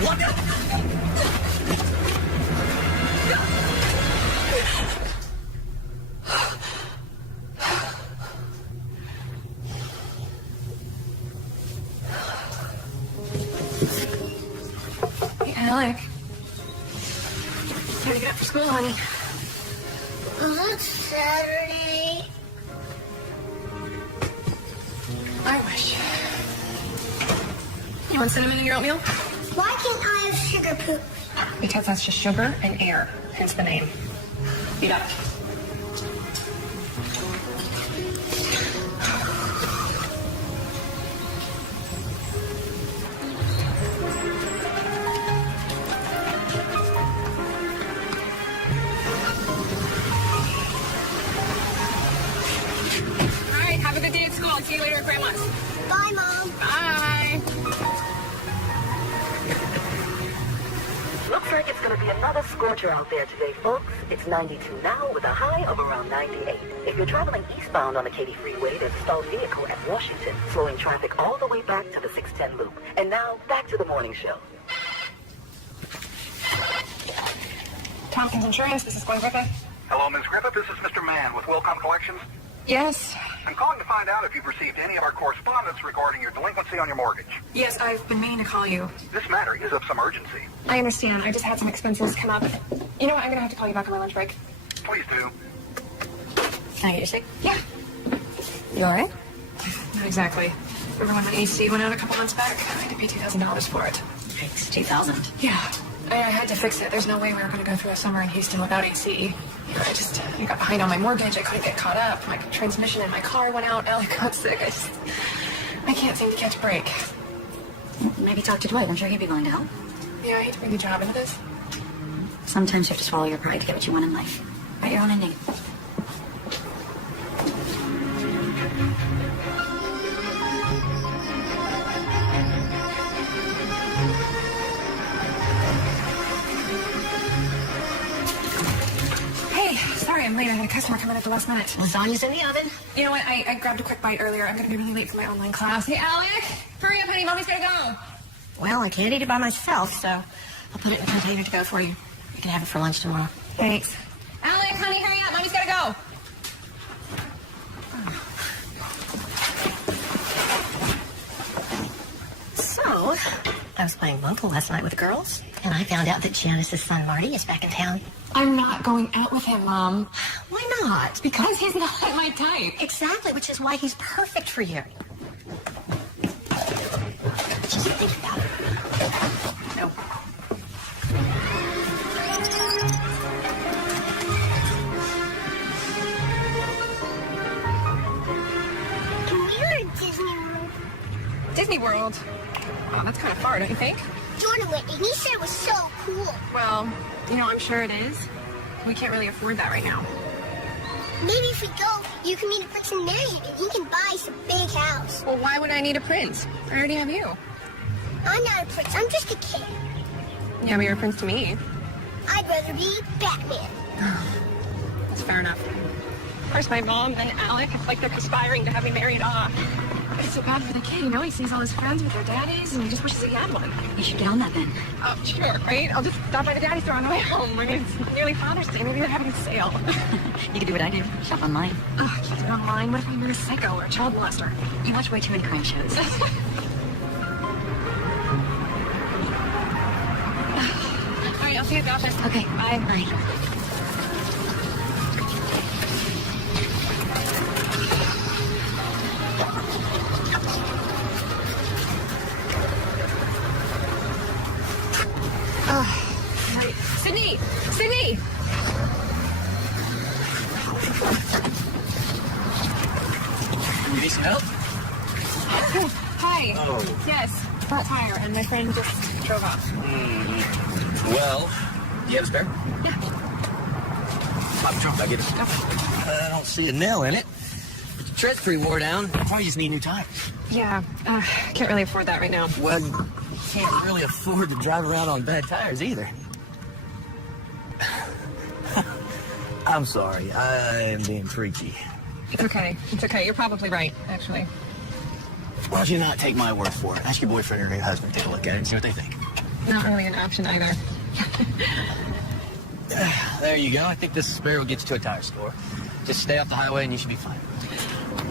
Look out! Hey, Alec. Time to get up for school, honey. Oh, it's Saturday. I wish. You want cinnamon in your oatmeal? Why can't I have sugar poop? Because that's just sugar and air, hence the name. Eat up. All right, have a good day at school. I'll see you later at Grandma's. Bye, Mom. Bye. Looks like it's going to be another scorcher out there today, folks. It's 92 now with a high of around 98. If you're traveling eastbound on the Katy Freeway, there's a stalled vehicle at Washington, slowing traffic all the way back to the 610 loop. And now, back to the morning show. Tompkins Insurance, this is Gwen Griffith. Hello, Ms. Griffith. This is Mr. Mann with Wilcom Collections. Yes. I'm calling to find out if you've received any of our correspondence regarding your delinquency on your mortgage. Yes, I've been meaning to call you. This matter is of some urgency. I understand. I just had some expenses come up. You know what? I'm going to have to call you back on my lunch break. Please do. Can I get your seat? Yeah. You all right? Not exactly. Remember when my AC went out a couple months back? I had to pay $2,000 for it. It's $2,000. Yeah. I had to fix it. There's no way we were going to go through a summer in Houston without AC. You know, I got behind on my mortgage. I couldn't get caught up. My transmission in my car went out. Alec got sick. I can't seem to catch a break. Maybe talk to Dwight. I'm sure he'd be willing to help. Yeah, I hate to bring the job into this. Sometimes you have to swallow your pride to get what you want in life. Write your own ending. Sorry I'm late. I had a customer come in at the last minute. Lasagna's in the oven. You know what? I grabbed a quick bite earlier. I'm going to be really late for my online class. Hey, Alec! Hurry up, honey. Mommy's going to go. Well, I can't eat it by myself, so I'll put it in the container to go for you. You can have it for lunch tomorrow. Thanks. Alec, honey, hurry up. Mommy's got to go. So, I was playing Buncle last night with the girls, and I found out that Janice's son Marty is back in town. I'm not going out with him, Mom. Why not? Because he's not my type. Exactly, which is why he's perfect for you. Just think about it. Nope. We're at Disney World. Disney World. Wow, that's kind of far, don't you think? Jordan went, and he said it was so cool. Well, you know, I'm sure it is. We can't really afford that right now. Maybe if we go, you can meet a prince and marry him, and he can buy us a big house. Well, why would I need a prince? I already have you. I'm not a prince. I'm just a kid. Yeah, but you're a prince to me. I'd rather be Batman. That's fair enough. Of course, my mom and Alec, it's like they're conspiring to have me married off. But it's so bad for the kid, you know? He sees all his friends with their daddies, and he just wishes he had one. You should get on that then. Oh, sure, right? I'll just stop by the daddy store on the way home. I mean, it's nearly Father's Day. Maybe they're having a sale. You can do what I do. Shop online. Oh, I can't do it online. What if I'm a psycho or a child molester? You watch way too many crime shows. All right, I'll see you at the office. Okay. Bye. Bye. Sydney! Sydney! You need some help? Hi. Oh. Yes, flat tire, and my friend just drove off. Well, do you have a spare? Yeah. Pop the trunk, I'll get it. I don't see a nail in it. But the tread's pretty wore down. Probably just need new tires. Yeah, can't really afford that right now. Well, you can't really afford to drive around on bad tires either. I'm sorry, I am being preachy. It's okay. It's okay. You're probably right, actually. Why don't you not take my word for it? Ask your boyfriend or your husband to take a look at it and see what they think. not really an option either. There you go. I think this spare will get you to a tire store. Just stay off the highway and you should be fine.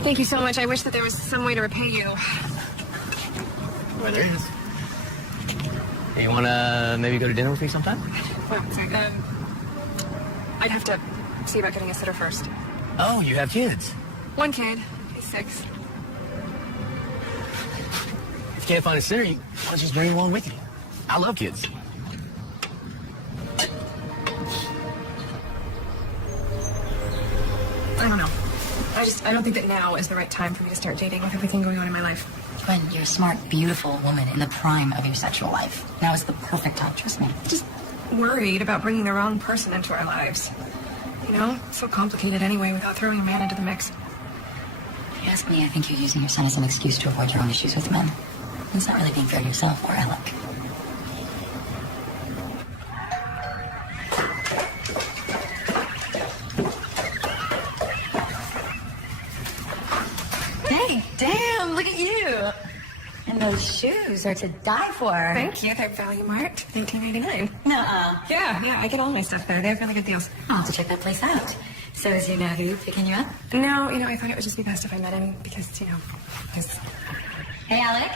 Thank you so much. I wish that there was some way to repay you. Well, there is. Hey, you want to maybe go to dinner with me sometime? Well, sorry, I'd have to see about getting a sitter first. Oh, you have kids. One kid. He's 6. If you can't find a sitter, you want to just bring him along with you. I love kids. I don't know. I don't think that now is the right time for me to start dating with everything going on in my life. When you're a smart, beautiful woman in the prime of your sexual life. Now is the perfect time, trust me. Just worried about bringing the wrong person into our lives. You know, it's so complicated anyway without throwing a man into the mix. If you ask me, I think you're using your son as an excuse to avoid your own issues with men. It's not really being fair to yourself or Alec. Hey, damn, look at you. And those shoes are to die for. Thank you. They're value marked. $19.99. Nuh-uh. Yeah, I get all my stuff there. They have really good deals. I'll have to check that place out. So is your nephew picking you up? No, I thought it would just be best if I met him because, just... Hey, Alec.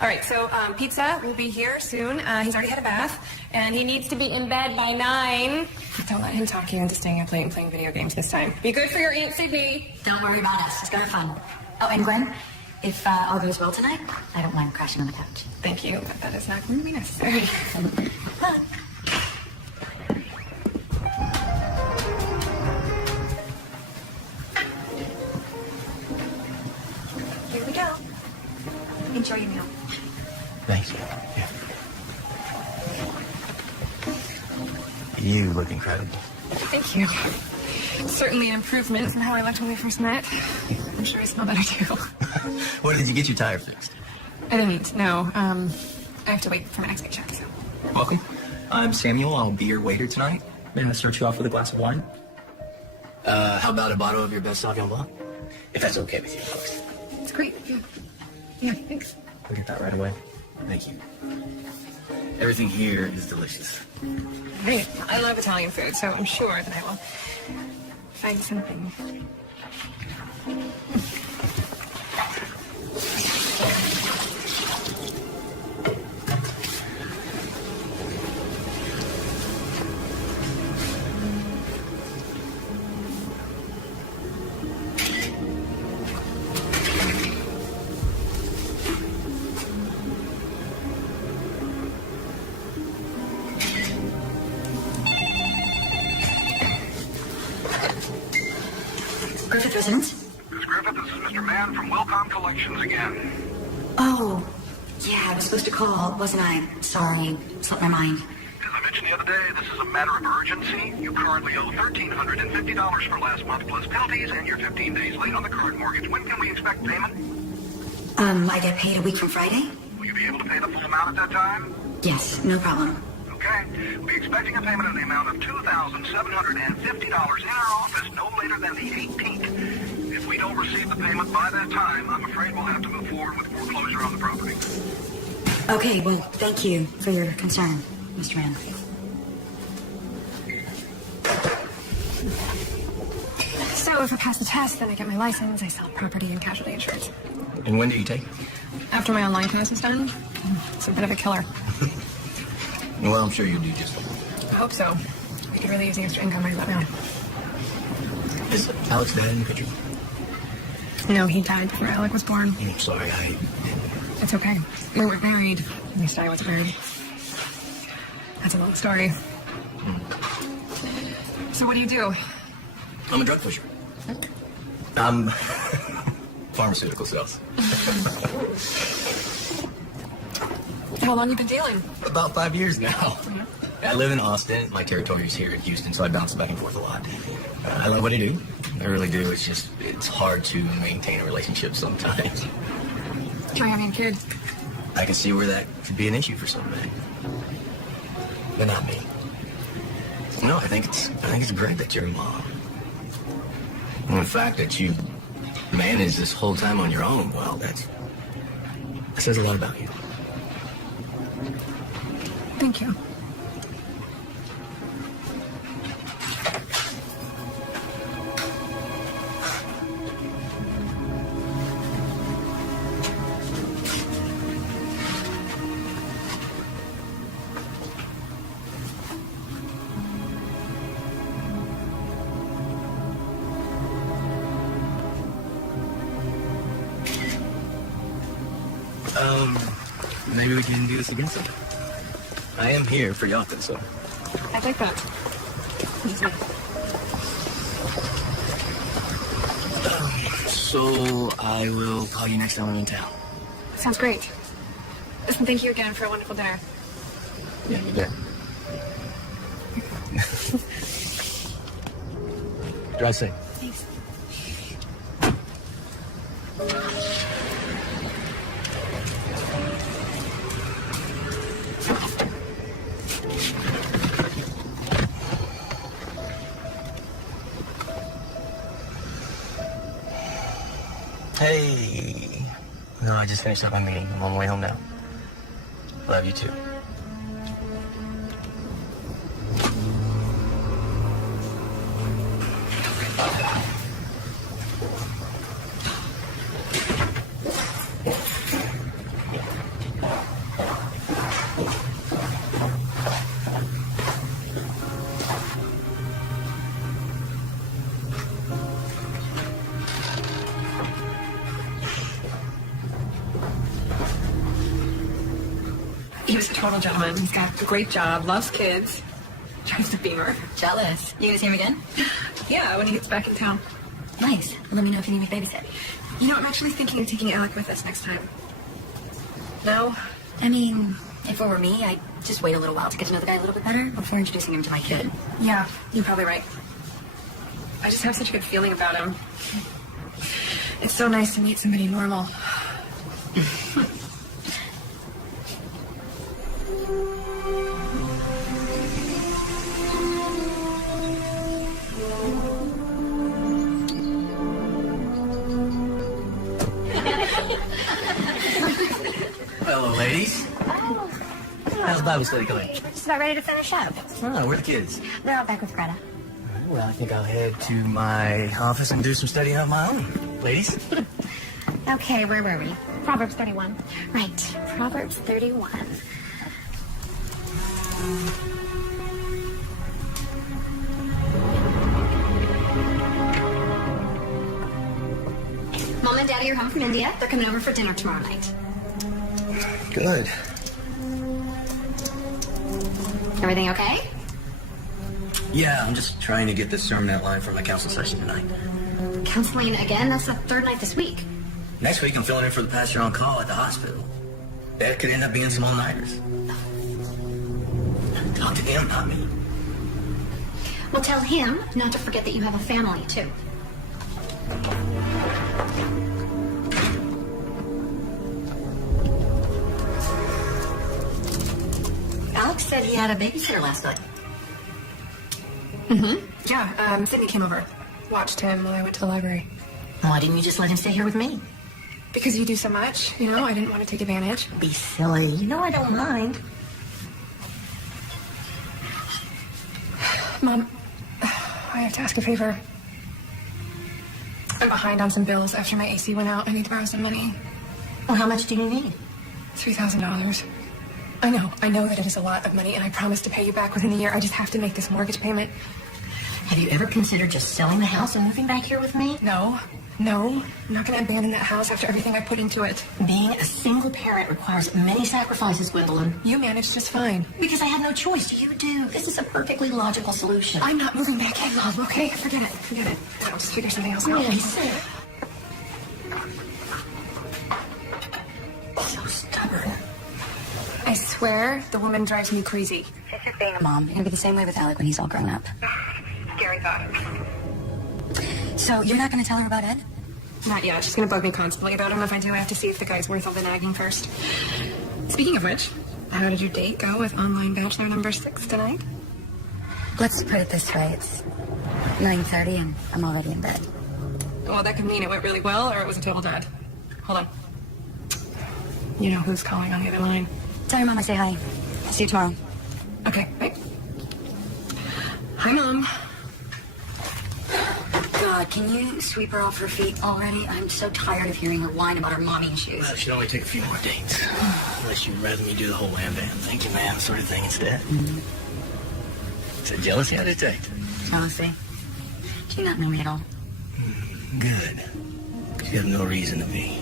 All right, so pizza will be here soon. He's already had a bath, and he needs to be in bed by 9. Don't let him talk you into staying up late and playing video games this time. Be good for your Aunt Sydney. Don't worry about us. It's gonna be fun. Oh, and Gwen, if all goes well tonight, I don't mind crashing on the couch. Thank you, but that is not going to be necessary. Here we go. Enjoy your meal. Thanks. Yeah. You look incredible. Thank you. Certainly an improvement from how I looked when we first met. I'm sure I smell better too. When did you get your tire fixed? I didn't, no. I have to wait for my next paycheck, so. Welcome. I'm Samuel. I'll be your waiter tonight. May I start you off with a glass of wine? How about a bottle of your best Sauvignon Blanc? If that's okay with you, folks. It's great, yeah. Yeah, thanks. We'll get that right away. Thank you. Everything here is delicious. Great. I love Italian food, so I'm sure that I will find something. Griffith residence? Miss Griffith, this is Mr. Mann from Wilcom Collections again. Oh, yeah, I was supposed to call, wasn't I? Sorry, slipped my mind. As I mentioned the other day, this is a matter of urgency. You currently owe $1,350 for last month plus penalties, and you're 15 days late on the current mortgage. When can we expect payment? I get paid a week from Friday? Will you be able to pay the full amount at that time? Yes, no problem. Okay. We'll be expecting a payment in the amount of $2,750 in our office no later than the 18th. If we don't receive the payment by that time, I'm afraid we'll have to move forward with foreclosure on the property. Okay, well, thank you for your concern, Mr. Mann. So if I pass the test, then I get my license, I sell property and casualty insurance. And when do you take it? After my online class is done, it's a bit of a killer. Well, I'm sure you'll do just fine. I hope so. I could really use the extra income I let me on. Is Alex dad in the picture? No, he died before Alec was born. I'm sorry, It's okay. We weren't married. At least I wasn't married. That's a long story. So what do you do? I'm a drug pusher. I'm pharmaceutical sales. How long you been dealing? About 5 years now. I live in Austin. My territory is here in Houston, so I bounce back and forth a lot. I love what I do. I really do. It's hard to maintain a relationship sometimes. Try having a kid. I can see where that could be an issue for somebody. But not me. No, I think it's great that you're a mom. And the fact that you managed this whole time on your own, well, that says a lot about you. Thank you. Maybe we can do this again sometime. I am here pretty often, so. I'd like that. Yes, ma'am. So I will call you next time I'm in town. Sounds great. Listen, thank you again for a wonderful dinner. Yeah, you bet. Drive safe. Thanks. Hey. No, I just finished up my meeting. I'm on my way home now. Love you too. He was a total gentleman. He's got a great job, loves kids, drives a Beamer. Jealous. You gonna see him again? Yeah, when he gets back in town. Nice. Well, let me know if you need me to babysit. You know, I'm actually thinking of taking Alec with us next time. No? I mean, if it were me, I'd just wait a little while to get to know the guy a little bit better before introducing him to my kid. Yeah, you're probably right. I just have such a good feeling about him. It's so nice to meet somebody normal. Hello, ladies. How's Bible study going? We're just about ready to finish up. Oh, where are the kids? They're all back with Greta. Well, I think I'll head to my office and do some studying of my own. Ladies? Okay, where were we? Proverbs 31. Right, Proverbs 31. Mom and Daddy are home from India. They're coming over for dinner tomorrow night. Good. Everything okay? Yeah, I'm just trying to get this sermon outline for my council session tonight. Counseling again? That's the third night this week. Next week, I'm filling in for the pastor on call at the hospital. That could end up being some all-nighters. Talk to him, not me. Well, tell him not to forget that you have a family, too. Alex said he had a babysitter last night. Yeah, Sydney came over. Watched him while I went to the library. Why didn't you just let him stay here with me? Because you do so much, you know, I didn't want to take advantage. Be silly. You know I don't mind. Mom, I have to ask a favor. I'm behind on some bills after my AC went out. I need to borrow some money. Well, how much do you need? $3,000. I know that it is a lot of money, and I promise to pay you back within a year. I just have to make this mortgage payment. Have you ever considered just selling the house and moving back here with me? No, I'm not going to abandon that house after everything I put into it. Being a single parent requires many sacrifices, Gwendolyn. You managed just fine. Because I had no choice. You do. This is a perfectly logical solution. I'm not moving back in, Mom, okay? Forget it. I'll just figure something else out. So stubborn. I swear, the woman drives me crazy. It's just being a mom. You're gonna be the same way with Alec when he's all grown up. Scary thought. So you're not gonna tell her about Ed? Not yet. She's going to bug me constantly about him. If I do, I have to see if the guy's worth all the nagging first. Speaking of which, how did your date go with online bachelor number 6 tonight? Let's put it this way. It's 9:30 and I'm already in bed. Well, that could mean it went really well, or it was a total dud. Hold on. You know who's calling on the other line. Tell your mom I say hi. See you tomorrow. Okay, wait. Hi, Mom. God, can you sweep her off her feet already? I'm so tired of hearing her whine about her mommy shoes. Well, it should only take a few more dates. Unless you'd rather me do the whole wham bam, thank you, ma'am, sort of thing instead. Is that jealousy I detect? Jealousy? Do you not know me at all? Good. You have no reason to be.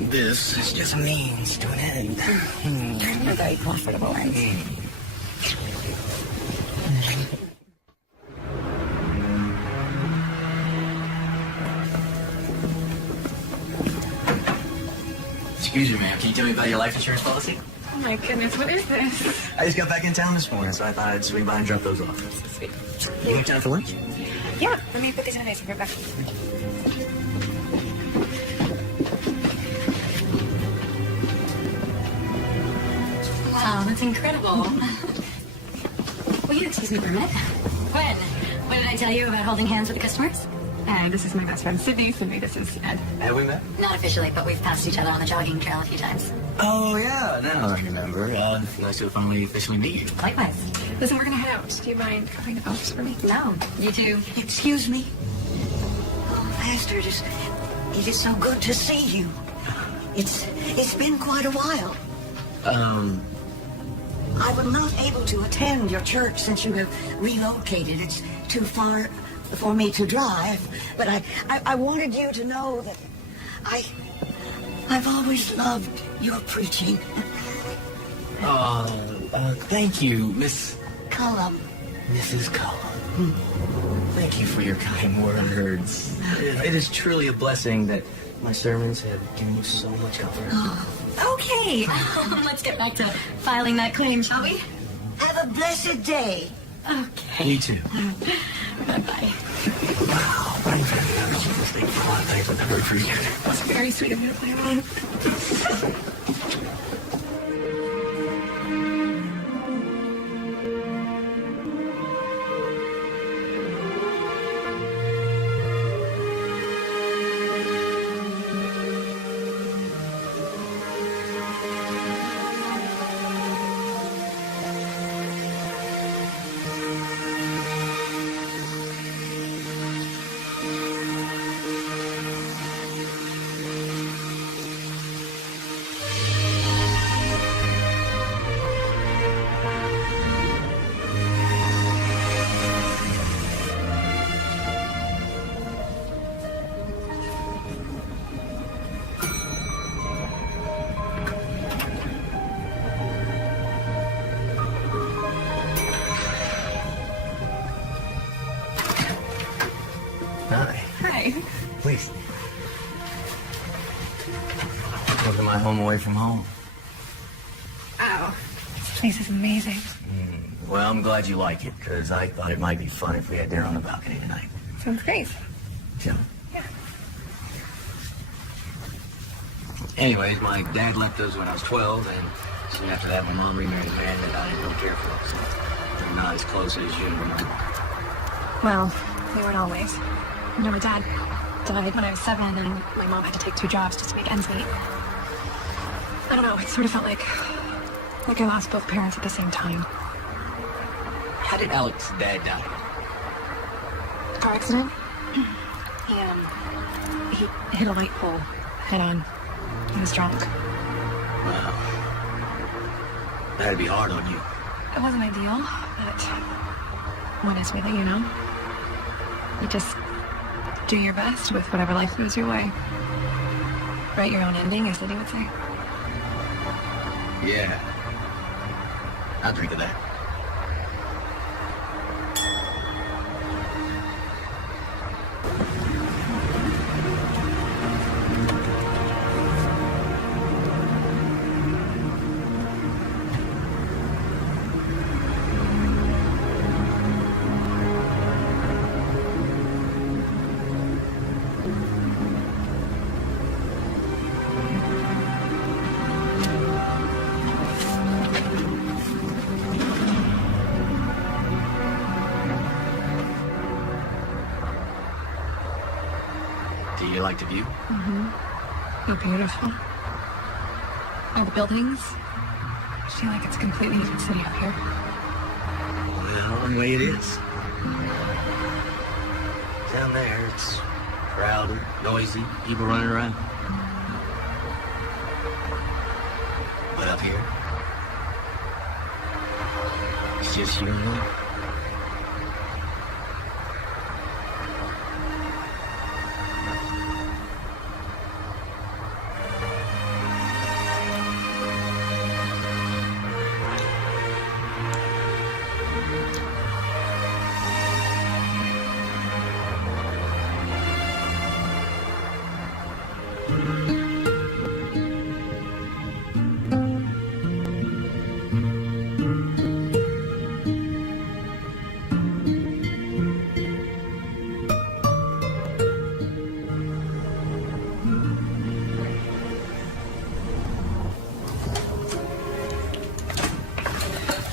This is just a means to an end. You're very profitable, aren't you? Excuse me, ma'am. Can you tell me about your life insurance policy? Oh my goodness, what is this? I just got back in town this morning, so I thought I'd swing by and drop those off. Sweet. You have time for lunch? Yeah, let me put these in a vase and go back. Wow, that's incredible. Will you excuse me for a minute? When? What did I tell you about holding hands with the customers? Hi, this is my best friend, Sydney. Sydney, this is Ed. Have we met? Not officially, but we've passed each other on the jogging trail a few times. Oh, yeah. Now I remember. Nice to finally officially meet you. Likewise. Listen, we're gonna head out. Do you mind covering the box for me? No, you too. Excuse me. Oh, Master, it is so good to see you. It's been quite a while. I was not able to attend your church since you have relocated. It's too far for me to drive. But I wanted you to know that I've always loved your preaching. Thank you, Miss Cullum. Mrs. Cullum. Thank you for your kind words. It is truly a blessing that my sermons have given you so much comfort. Okay, let's get back to filing that claim, shall we? Have a blessed day. Okay. You too. Bye-bye. Wow, I'm very happy to thank you for a lot of things I've never appreciated. It's very sweet of you to play along. Hi. Hi. Please. Welcome to my home away from home. Wow. This place is amazing. Well, I'm glad you like it, because I thought it might be fun if we had dinner on the balcony tonight. Sounds great. Jim? Yeah. Anyways, my dad left us when I was 12, and soon after that, my mom remarried a man that I don't care for. So they're not as close as you and mine. Well, we weren't always. You know, my dad died when I was 7, and my mom had to take 2 jobs just to make ends meet. I don't know, it sort of felt like I lost both parents at the same time. How did Alex's dad die? Car accident? He hit a light pole head on. He was drunk. Wow. That'd be hard on you. It wasn't ideal, but when it's really, you know, you just do your best with whatever life throws your way. Write your own ending, as Liddy would say. Yeah. I'll drink to that. Do you like the view? They're beautiful. All the buildings, feel like it's a completely different city out here. Well, one way it is. Down there, it's crowded, noisy, people running around. But up here, it's just you and me.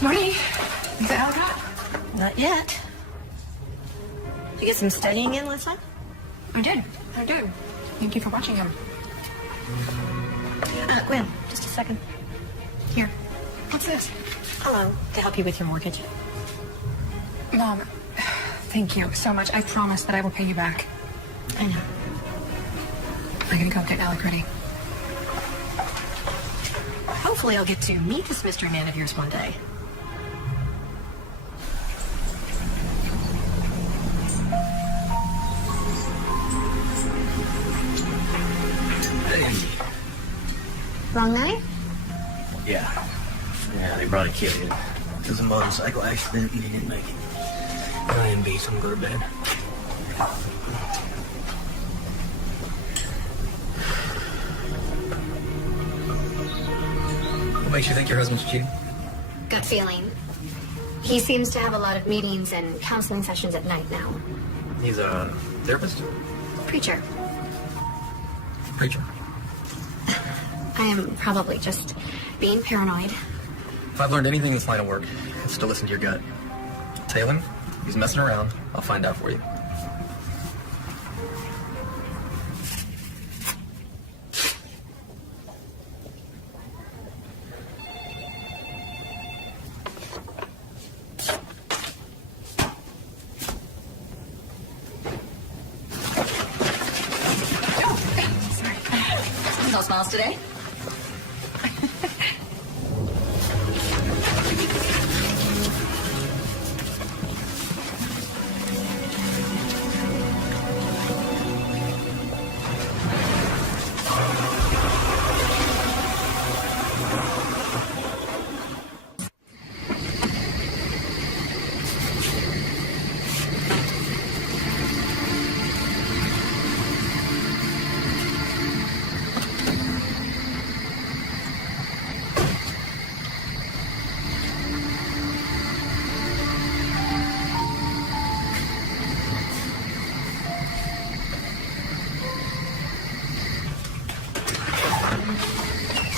Marty, is that Alcott? Not yet. Did you get some studying in last night? I did. Thank you for watching him. Gwen, just a second. Here. What's this? Hello, to help you with your mortgage. Mom, thank you so much. I promise that I will pay you back. I know. I'm gonna go get Alec ready. Hopefully I'll get to meet this mystery man of yours one day. Wrong night? Yeah, they brought a kid in. It was a motorcycle accident and he didn't make it. I am beat, so I'm gonna go to bed. What makes you think your husband's cheating? Gut feeling. He seems to have a lot of meetings and counseling sessions at night now. He's a therapist? Preacher. Preacher. I am probably just being paranoid. If I've learned anything in this line of work, it's to listen to your gut. Tail him. He's messing around. I'll find out for you. No smiles today?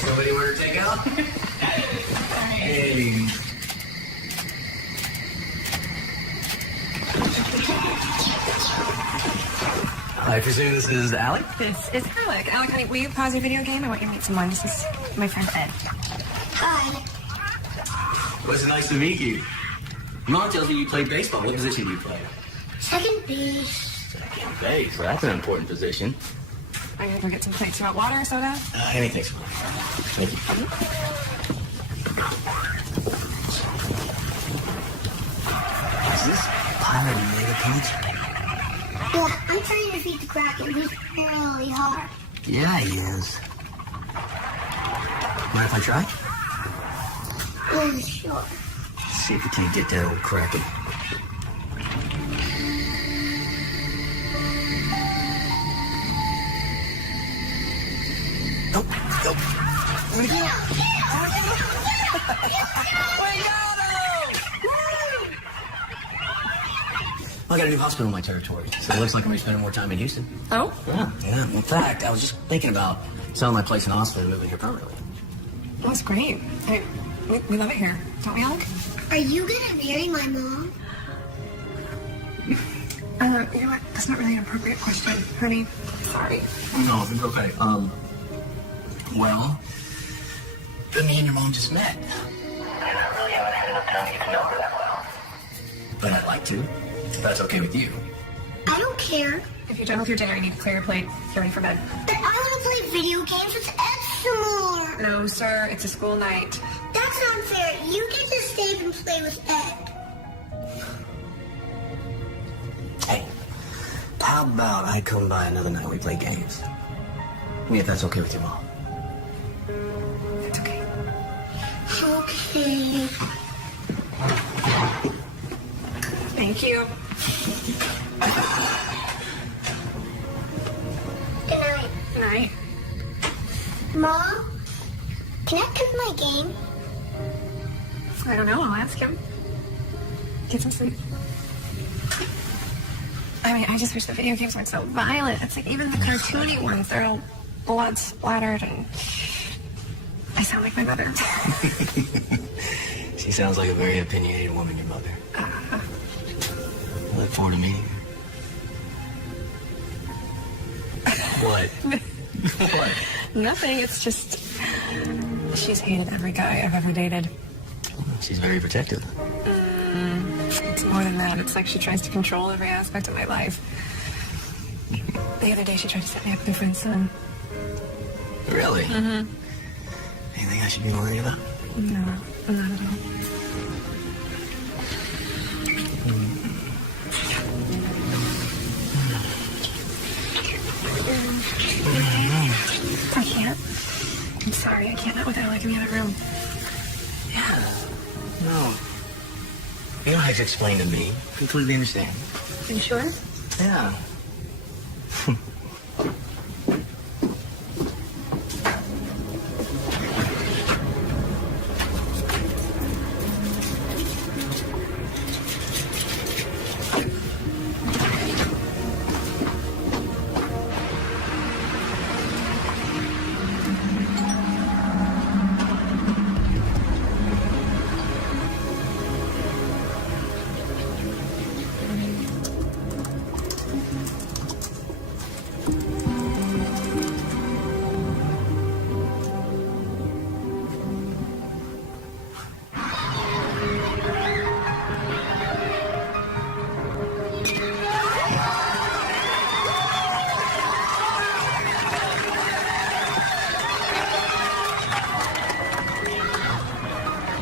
Nobody order takeout? Hey. I presume this is Alec? This is Alec. Alec, honey, will you pause your video game? I want you to meet someone. This is my friend Ed. Hi. Well, it's nice to meet you. Mom tells me you play baseball. What position do you play? Second base. Second base. Well, that's an important position. I'm gonna go get some plates. You want water or soda? Anything's fine. Thank you. Is this pilot mega punch? Yeah, I'm trying to feed the Kraken. He's really hard. Yeah, he is. Mind if I try? Yeah, sure. See if we can't get that old Kraken. Nope, nope. I got a new hospital in my territory, so it looks like I'm going to be spending more time in Houston. Oh? Yeah. In fact, I was just thinking about selling my place in Austin and moving here permanently. That's great. Hey, we love it here. Don't we, Alec? Are you gonna marry my mom? You know what? That's not really an appropriate question, honey. Sorry. No, it's okay. Well, me and your mom just met. like to. If that's okay with you. I don't care. If you're done with your dinner, you need to clear your plate. Get ready for bed. But I want to play video games with Ed some more. No, sir. It's a school night. That's not fair. You get to stay and play with Ed. Hey, how about I come by another night we play games? If that's okay with your mom. It's okay. Okay. Thank you. Good night. Good night. Mom, can I pick my game? I don't know. I'll ask him. Get some sleep. I mean, I just wish the video games weren't so violent. It's like even the cartoony ones, they're all blood splattered and I sound like my mother. She sounds like a very opinionated woman, your mother. I look forward to meeting her. What? What? Nothing. It's just she's hated every guy I've ever dated. She's very protective. It's more than that. It's like she tries to control every aspect of my life. The other day she tried to set me up with her friend's son. Really? Mm-hmm. Anything I should be worried about? No, not at all. I can't. I'm sorry, I can't. Not with Alec in the other room. Yeah. No. You don't have to explain to me. Completely understand. Are you sure? Yeah.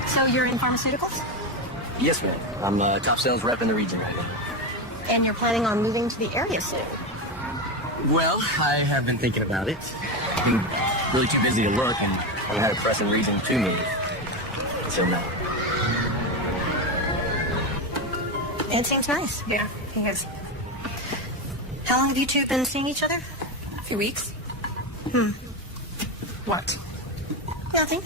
So you're in pharmaceuticals? Yes, ma'am. I'm top sales rep in the region right now. And you're planning on moving to the area soon? Well, I have been thinking about it. I've been really too busy to look and haven't had a pressing reason to move. So no. Ed seems nice. Yeah, he is. How long have you two been seeing each other? A few weeks. What? Nothing.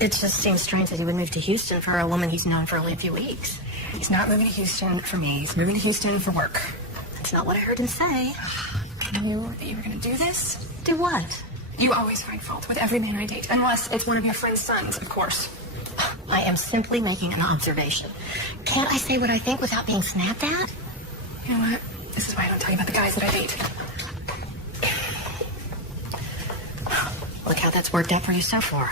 It just seems strange that he would move to Houston for a woman he's known for only a few weeks. He's not moving to Houston for me. He's moving to Houston for work. That's not what I heard him say. I knew that you were going to do this. Do what? You always find fault with every man I date, unless it's one of your friend's sons, of course. I am simply making an observation. Can't I say what I think without being snapped at? You know what? This is why I don't tell you about the guys that I date. Look how that's worked out for you so far.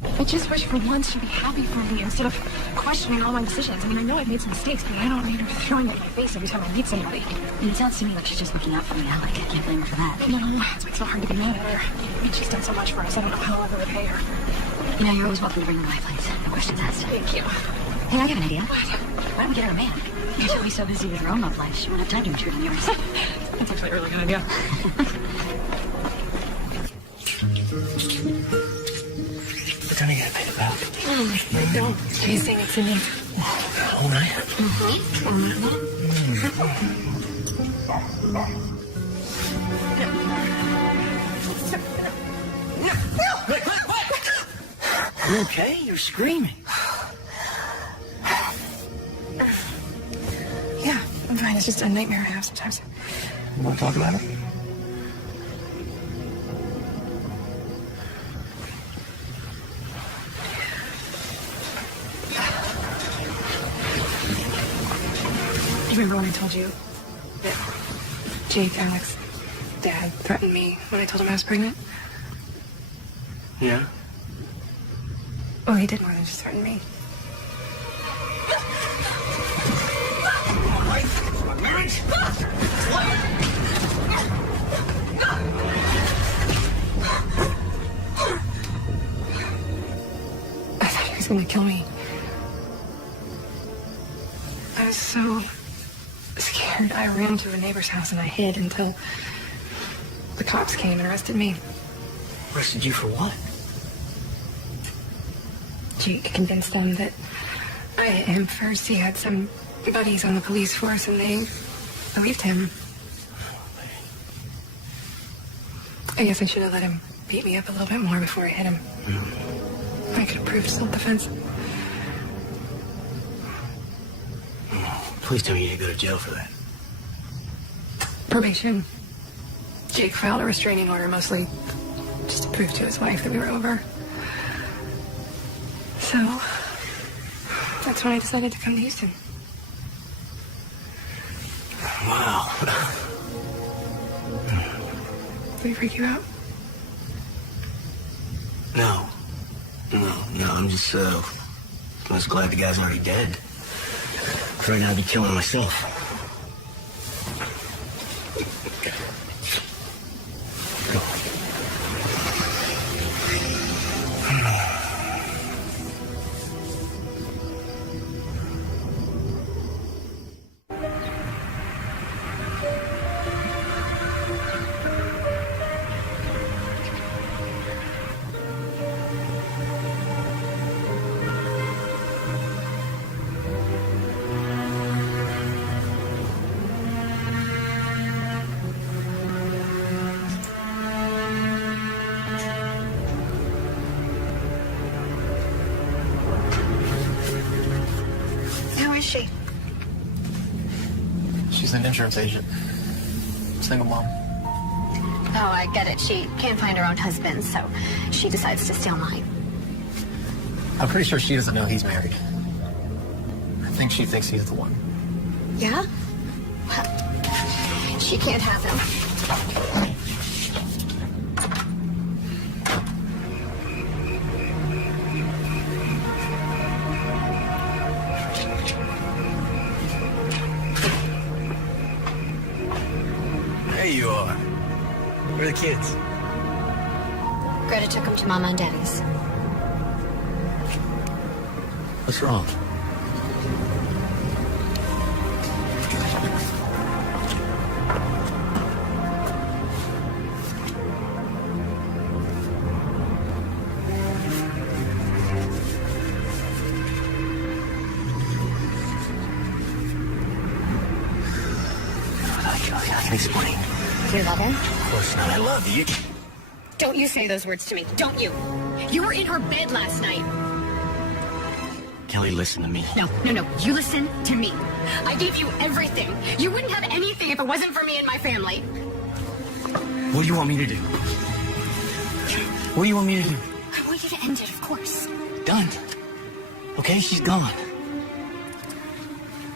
I just wish for once she'd be happy for me instead of questioning all my decisions. I mean, I know I've made some mistakes, but I don't need her throwing it in my face every time I meet somebody. It sounds to me like she's just looking out for me. I like it. I can't blame her for that. No, that's why it's so hard to be mad at her. I mean, she's done so much for us. I don't know how I'll ever repay her. You know, you're always welcome to bring her to my place. No questions asked. Thank you. Hey, I have an idea. Why don't we get her a man? She'll be so busy with her own love life, she won't have time to intrude on yours. That's actually a really good idea. What time are you gonna pay the back? Don't. She's saying it to me. All right. You okay? You're screaming. Yeah, I'm fine. It's just a nightmare I have sometimes. You want to talk about it? Remember when I told you that Jake, Alex's dad, threatened me when I told him I was pregnant? Yeah. Well, he did more than just threaten me. My wife, my marriage. I thought he was going to kill me. I was so scared. I ran to a neighbor's house and I hid until the cops came and arrested me. Arrested you for what? Jake convinced them that I hit him first. He had some buddies on the police force and they believed him. I guess I should have let him beat me up a little bit more before I hit him. I could have proved self-defense. Please tell me you didn't go to jail for that. Probation. Jake filed a restraining order, mostly just to prove to his wife that we were over. So, that's when I decided to come to Houston. Wow. Did he freak you out? No, I'm just glad the guy's already dead. Right now I'd be killing myself. How is she? She's an insurance agent. Single mom. Oh, I get it. She can't find her own husband, so she decides to steal mine. I'm pretty sure she doesn't know he's married. I think she thinks he's the one. Yeah? Well, she can't have him. There you are. Where are the kids? Greta took him to Mama and Daddy's. What's wrong? I can explain. You love him? Of course not. I love you. Don't you say those words to me. Don't you? You were in her bed last night. Kelly, listen to me. No. You listen to me. I gave you everything. You wouldn't have anything if it wasn't for me and my family. What do you want me to do? What do you want me to do? I want you to end it, of course. Done. Okay, she's gone.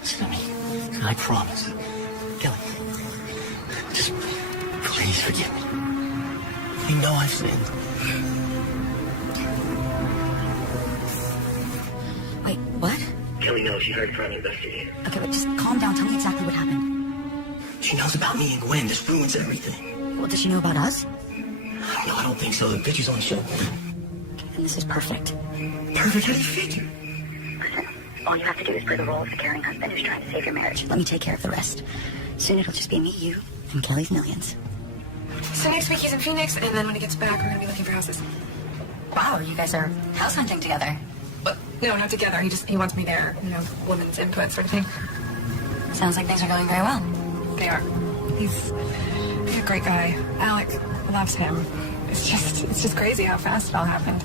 Listen to me. I promise. Kelly, just please forgive me. You know I've sinned. Wait, what? Kelly knows she heard from investigator. Okay, wait, just calm down. Tell me exactly what happened. She knows about me and Gwen. This ruins everything. Well, does she know about us? No, I don't think so. The picture's on the show. And this is perfect. Perfect. How do you figure? Listen, all you have to do is play the role of the caring husband who's trying to save your marriage. Let me take care of the rest. Soon it'll just be me, you, and Kelly's millions. So next week he's in Phoenix, and then when he gets back, we're going to be looking for houses. Wow, you guys are house hunting together. But no, not together. He wants me there. You know, woman's input sort of thing. Sounds like things are going very well. They are. He's a great guy. Alec loves him. It's just crazy how fast it all happened.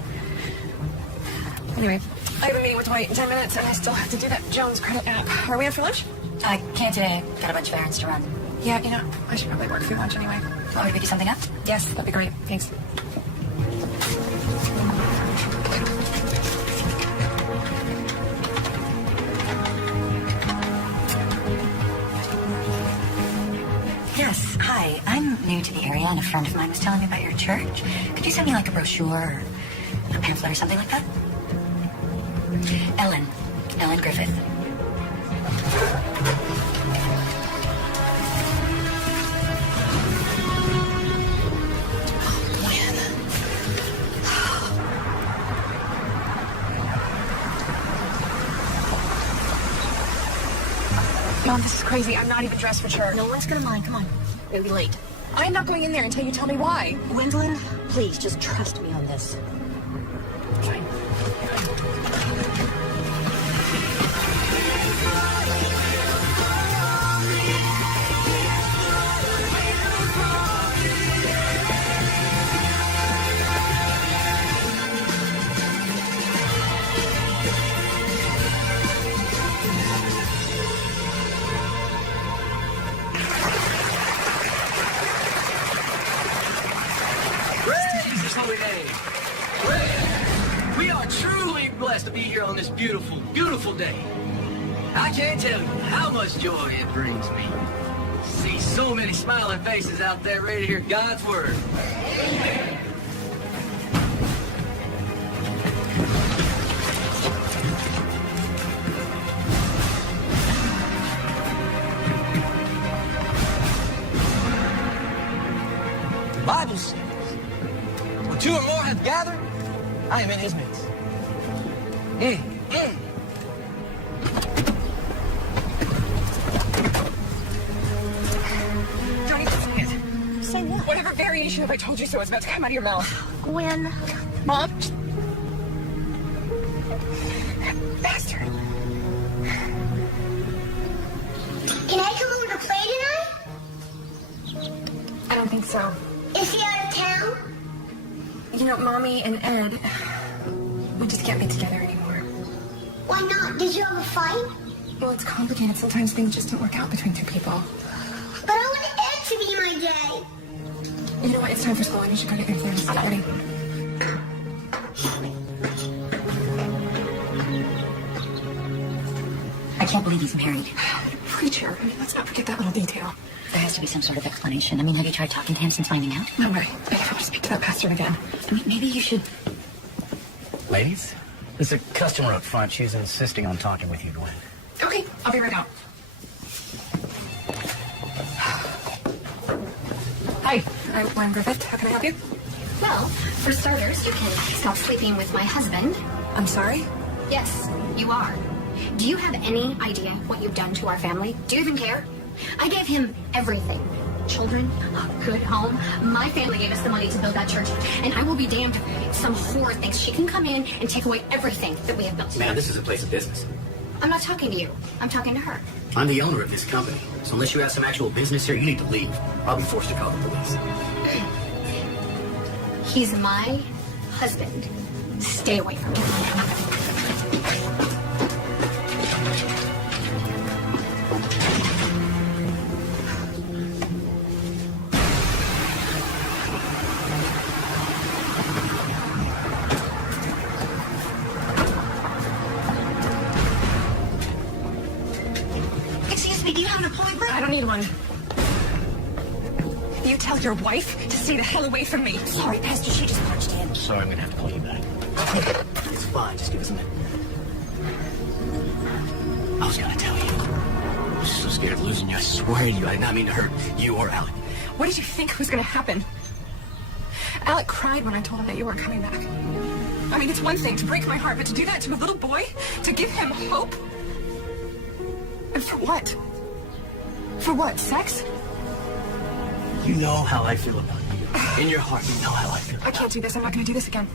Anyway, I have a meeting with Dwight in 10 minutes, and I still have to do that Jones credit app. Are we out for lunch? I can't today. Got a bunch of errands to run. Yeah, you know, I should probably work through lunch anyway. Want me to pick you something up? Yes, that'd be great. Thanks. Yes, hi. I'm new to the area, and a friend of mine was telling me about your church. Could you send me like a brochure or a pamphlet or something like that? Ellen Griffith. Mom, this is crazy. I'm not even dressed for church. No one's gonna mind. Come on. We're gonna be late. I'm not going in there until you tell me why. Gwendolyn, please just trust me on this. Fine. Jesus, holy name. We are truly blessed to be here on this beautiful, beautiful day. I can't tell you how much joy it brings me. See so many smiling faces out there ready to hear God's word. The Bible says, when two or more have gathered, I am in his midst. Don't even say it. Say what? Whatever variation of I told you so is about to come out of your mouth. Gwen. Mom? Bastard. Can I come over to play tonight? I don't think so. Is he out of town? You know, Mommy and Ed, we just can't be together anymore. Why not? Did you have a fight? Well, it's complicated. Sometimes things just don't work out between two people. But I want Ed to be my dad. You know what? It's time for school. You should go get your things ready. I can't believe he's married. Preacher, I mean, let's not forget that little detail. There has to be some sort of explanation. I mean, have you tried talking to him since finding out? No, right. I never want to speak to that pastor again. I mean, maybe you should... Ladies, there's a customer up front. She's insisting on talking with you, Gwen. Okay, I'll be right out. Hi, I'm Gwen Griffith. How can I help you? Well, for starters, you can stop sleeping with my husband. I'm sorry? Yes, you are. Do you have any idea what you've done to our family? Do you even care? I gave him everything. Children, a good home. My family gave us the money to build that church. And I will be damned if some whore thinks she can come in and take away everything that we have built. Man, this is a place of business. I'm not talking to you. I'm talking to her. I'm the owner of this company, so unless you have some actual business here, you need to leave. I'll be forced to call the police. He's my husband. Stay away from him. Excuse me, do you have an appointment? I don't need one. You tell your wife to stay the hell away from me. Sorry, Pastor, she just punched in. Sorry, I'm gonna have to call you back. It's fine, just give us a minute. I was gonna tell you. I was so scared of losing you. I swear to you, I did not mean to hurt you or Alec. What did you think was going to happen? Alec cried when I told him that you weren't coming back. I mean, it's one thing to break my heart, but to do that to a little boy? To give him hope? And for what? For what? Sex? You know how I feel about you. In your heart, you know how I feel I about can't do this. I'm not going to do this again.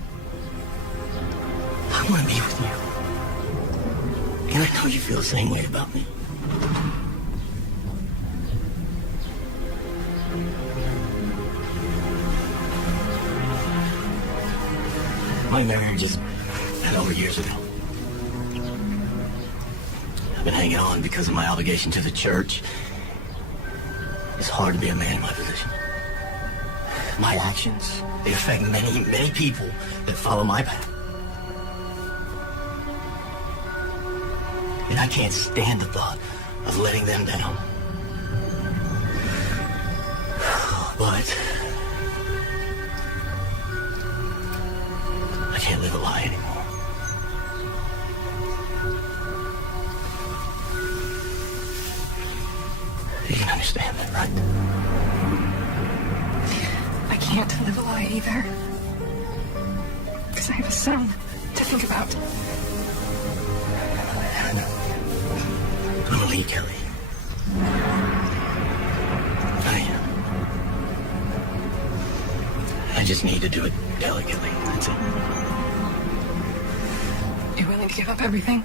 I want to be with you. And I know you feel the same way about me. My marriage is over years ago. I've been hanging on because of my obligation to the church. It's hard to be a man in my position. My actions, they affect many, many people that follow my path. And I can't stand the thought of letting them down. But I can't live a lie anymore. understand that, right? I can't live a lie either. Because I have a son to think about. I'm gonna leave, Kelly. I just need to do it delicately. That's it. You're willing to give up everything?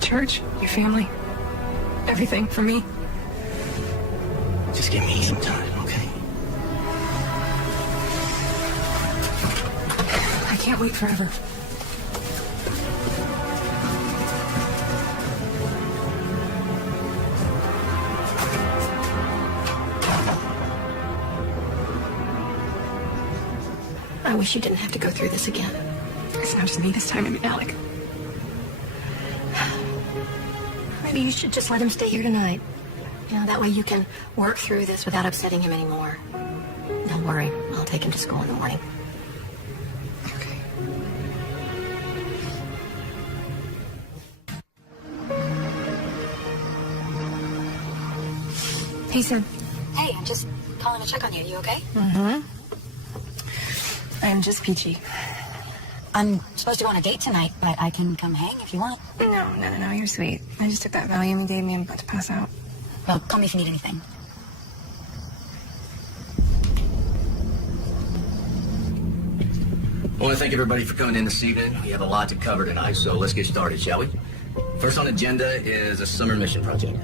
Church, your family, everything for me? Just give me some time, okay? I can't wait forever. I wish you didn't have to go through this again. It's not just me this time, I mean Alec. Maybe you should just let him stay here tonight. You know, that way you can work through this without upsetting him anymore. Don't worry, I'll take him to school in the morning. Okay. Hey, Sid. Hey, I'm just calling to check on you. You okay? Mm-hmm. I'm just peachy. I'm supposed to go on a date tonight, but I can come hang if you want. No, you're sweet. I just took that Valium you gave me. I'm about to pass out. Well, call me if you need anything. I want to thank everybody for coming in this evening. We have a lot to cover tonight, so let's get started, shall we? First on the agenda is a summer mission project.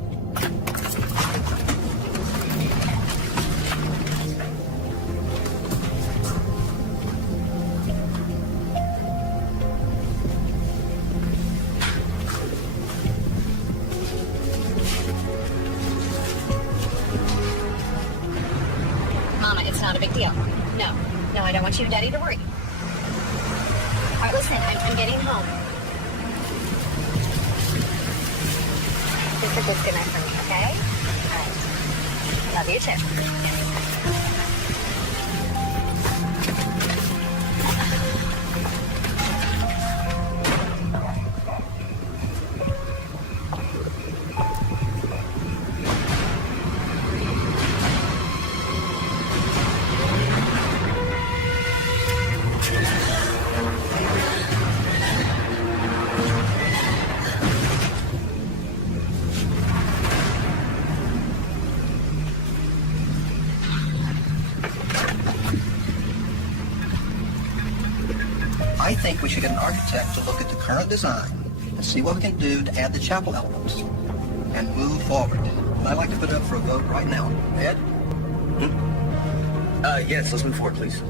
Mama, it's not a big deal. No, I don't want you and Daddy to worry. All right, listen, I'm getting home. Just a good night for me, okay? All right. Love you too. I think we should get an architect to look at the current design and see what we can do to add the chapel elements and move forward. I'd like to put it up for a vote right now. Ed? Yes, let's move forward, please.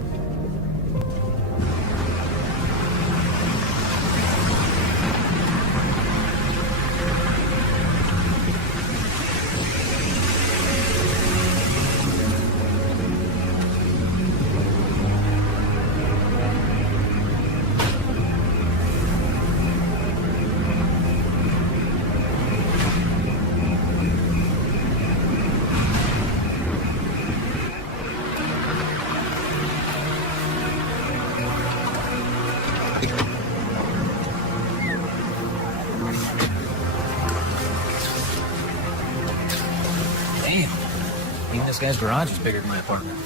Even this guy's garage is bigger than my apartment.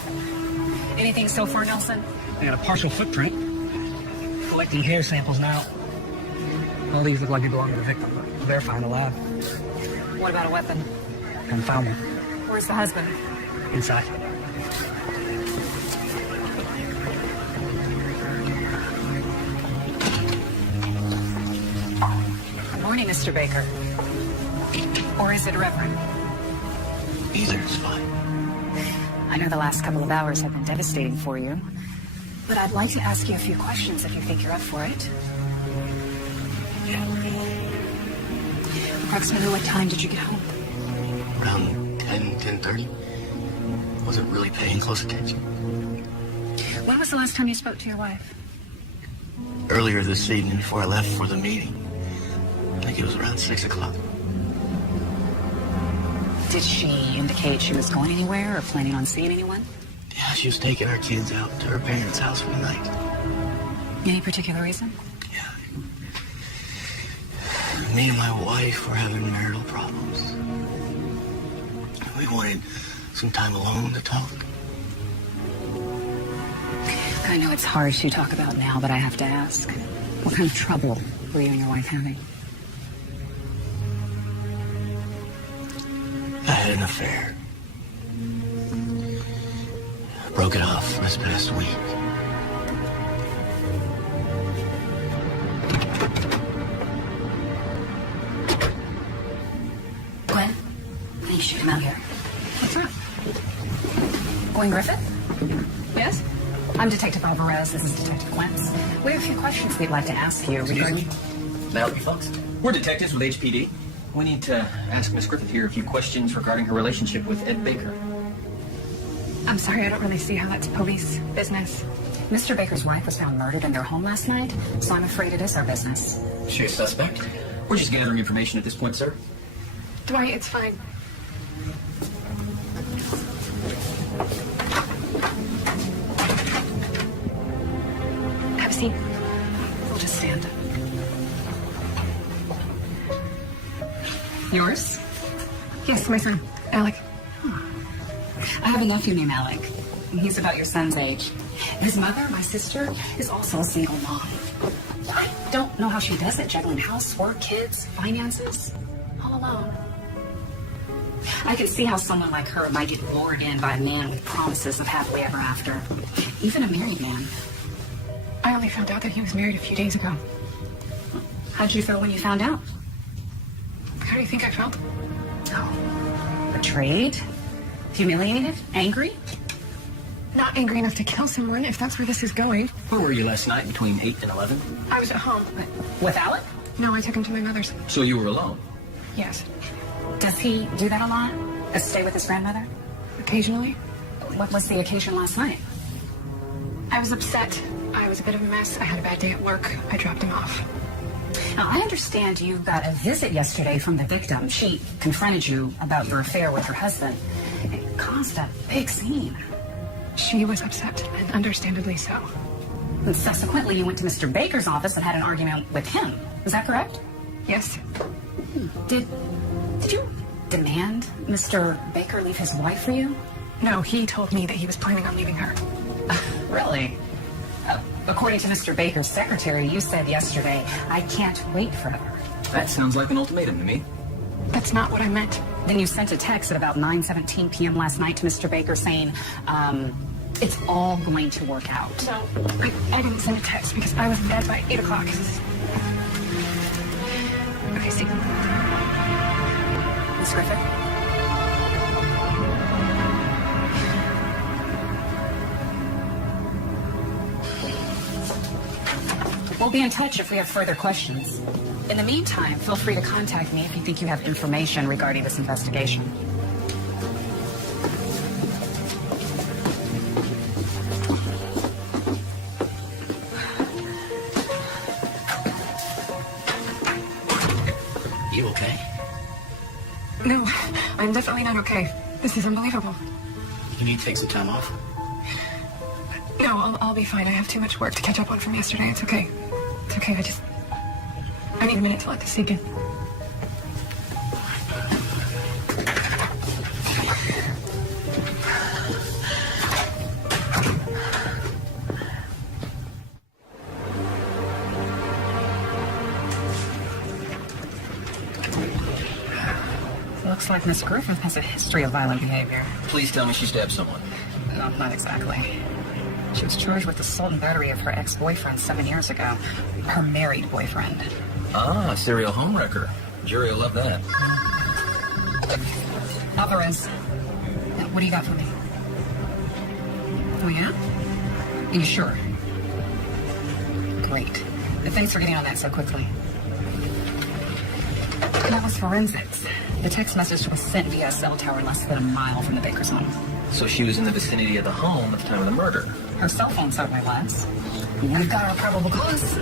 Anything so far, Nelson? I got a partial footprint. Collecting hair samples now. All these look like they belong to the victim, but verify in the lab. What about a weapon? Haven't found one. Where's the husband? Inside. Good morning, Mr. Baker. Or is it Reverend? Either is fine. I know the last couple of hours have been devastating for you, but I'd like to ask you a few questions if you think you're up for it. Approximately what time did you get home? Around 10:30. Wasn't really paying close attention. When was the last time you spoke to your wife? Earlier this evening before I left for the meeting. I think it was around 6 o'clock. Did she indicate she was going anywhere or planning on seeing anyone? Yeah, she was taking our kids out to her parents' house for the night. Any particular reason? Yeah. Me and my wife were having marital problems. We wanted some time alone to talk. I know it's hard to talk about now, but I have to ask. What kind of trouble were you and your wife having? I had an affair. I broke it off this past week. Gwen, I think you should come out here. What's wrong? Gwen Griffith? Yes? I'm Detective Alvarez. This is Detective Wentz. We have a few questions we'd like to ask you regarding... May I help you folks? We're detectives with HPD. We need to ask Miss Griffith here a few questions regarding her relationship with Ed Baker. I'm sorry, I don't really see how that's police business. Mr. Baker's wife was found murdered in their home last night, so I'm afraid it is our business. Is she a suspect? We're just gathering information at this point, sir. Dwight, it's fine. Have a seat. We'll just stand. Yours? Yes, my son, Alec. I have a nephew named Alec. He's about your son's age. His mother, my sister, is also a single mom. I don't know how she does it, juggling housework, kids, finances, all alone. I can see how someone like her might get lured in by a man with promises of happily ever after. Even a married man. I only found out that he was married a few days ago. How'd you feel when you found out? How do you think I felt? Oh, betrayed? Humiliated? Angry? Not angry enough to kill someone, if that's where this is going. Where were you last night between 8 and 11? I was at home. With Alec? No, I took him to my mother's. So you were alone? Yes. Does he do that a lot? Stay with his grandmother? Occasionally. What was the occasion last night? I was upset. I was a bit of a mess. I had a bad day at work. I dropped him off. Now, I understand you got a visit yesterday from the victim. She confronted you about your affair with her husband. It caused a big scene. She was upset, and understandably so. And subsequently, you went to Mr. Baker's office and had an argument with him. Is that correct? Yes. Did you demand Mr. Baker leave his wife for you? No, he told me that he was planning on leaving her. Really? According to Mr. Baker's secretary, you said yesterday, I can't wait for her. That sounds like an ultimatum to me. That's not what I meant. Then you sent a text at about 9:17 p.m. last night to Mr. Baker saying, it's all going to work out. No, I didn't send a text because I was in bed by 8 o'clock. Okay, see. Miss Griffith? We'll be in touch if we have further questions. In the meantime, feel free to contact me if you think you have information regarding this investigation. You okay? No, I'm definitely not okay. This is unbelievable. You need to take some time off. No, I'll be fine. I have too much work to catch up on from yesterday. It's okay. It's okay. I need a minute to let this sink in. Looks like Miss Griffith has a history of violent behavior. Please tell me she stabbed someone. No, not exactly. She was charged with assault and battery of her ex-boyfriend 7 years ago. Her married boyfriend. Ah, serial homewrecker. Jury will love that. Alvarez, what do you got for me? Oh, yeah? Are you sure? Great. Thanks for getting on that so quickly. That was forensics. The text message was sent via a cell tower less than a mile from the Baker's home. So she was in the vicinity of the home at the time of the murder. Her cell phone certainly was. We've got our probable cause.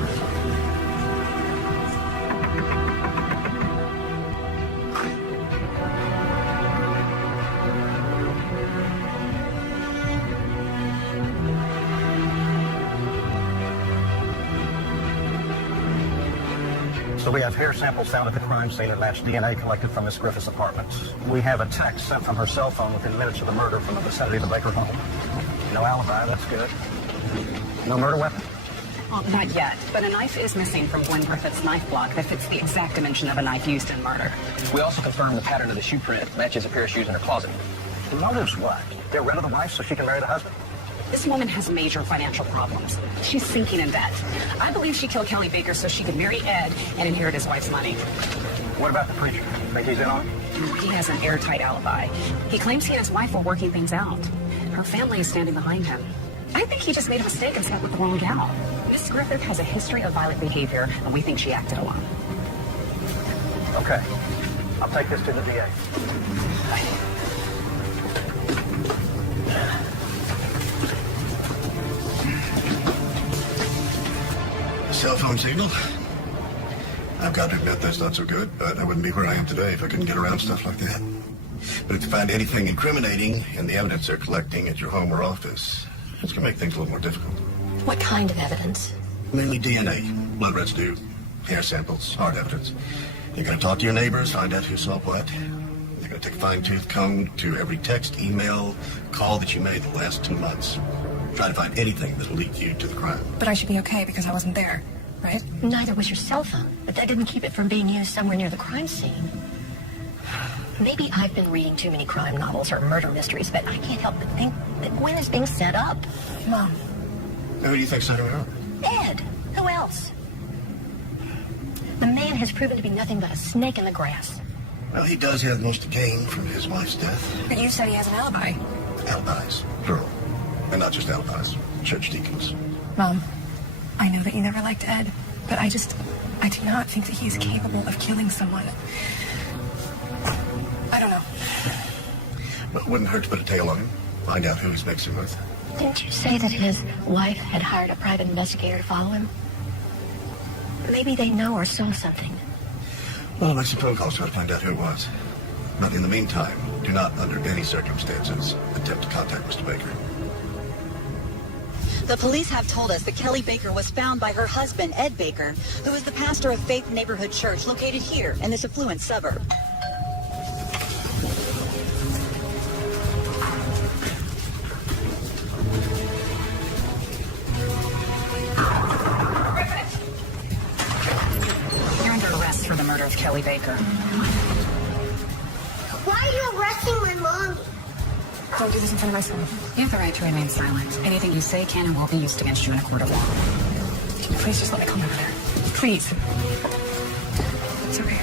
So we have hair samples found at the crime scene that match DNA collected from Miss Griffith's apartment. We have a text sent from her cell phone within minutes of the murder from the vicinity of the Baker home. No alibi, that's good. No murder weapon? Well, not yet, but a knife is missing from Gwen Griffith's knife block that fits the exact dimension of a knife used in murder. We also confirmed the pattern of the shoe print matches a pair of shoes in her closet. The motive's what? Get rid of the wife so she can marry the husband? This woman has major financial problems. She's sinking in debt. I believe she killed Kelly Baker so she could marry Ed and inherit his wife's money. What about the preacher? Think he's in on it? He has an airtight alibi. He claims he and his wife were working things out. Her family is standing behind him. I think he just made a mistake and slept with the wrong gal. Miss Griffith has a history of violent behavior, and we think she acted alone. Okay. I'll take this to the DA. Cell phone signal. I've got to admit that's not so good, but I wouldn't be where I am today if I couldn't get around stuff like that. But if you find anything incriminating in the evidence they're collecting at your home or office, it's going to make things a little more difficult. What kind of evidence? Mainly DNA, blood residue, hair samples, hard evidence. You're going to talk to your neighbors, find out who saw what. You're going to take a fine-tooth comb to every text, email, call that you made the last 2 months. Try to find anything that'll lead you to the crime. But I should be okay because I wasn't there, right? Neither was your cell phone, but that didn't keep it from being used somewhere near the crime scene. Maybe I've been reading too many crime novels or murder mysteries, but I can't help but think that Gwen is being set up. Mom. Who do you think set her up? Ed. Who else? The man has proven to be nothing but a snake in the grass. Well, he does have most to gain from his wife's death. But you said he has an alibi. Alibis, plural. And not just alibis, church deacons. Mom, I know that you never liked Ed, but I do not think that he's capable of killing someone. I don't know. But it wouldn't hurt to put a tail on him. Find out who he's mixing with. Didn't you say that his wife had hired a private investigator to follow him? Maybe they know or saw something. Well, I'll make some phone calls to try to find out who it was. But in the meantime, do not, under any circumstances, attempt to contact Mr. Baker. The police have told us that Kelly Baker was found by her husband, Ed Baker, who is the pastor of Faith Neighborhood Church located here in this affluent suburb. You're under arrest for the murder of Kelly Baker. Why are you arresting my mommy? Don't do this in front of my son. You have the right to remain silent. Anything you say can and will be used against you in a court of law. Please just let me come over there. Please. It's okay.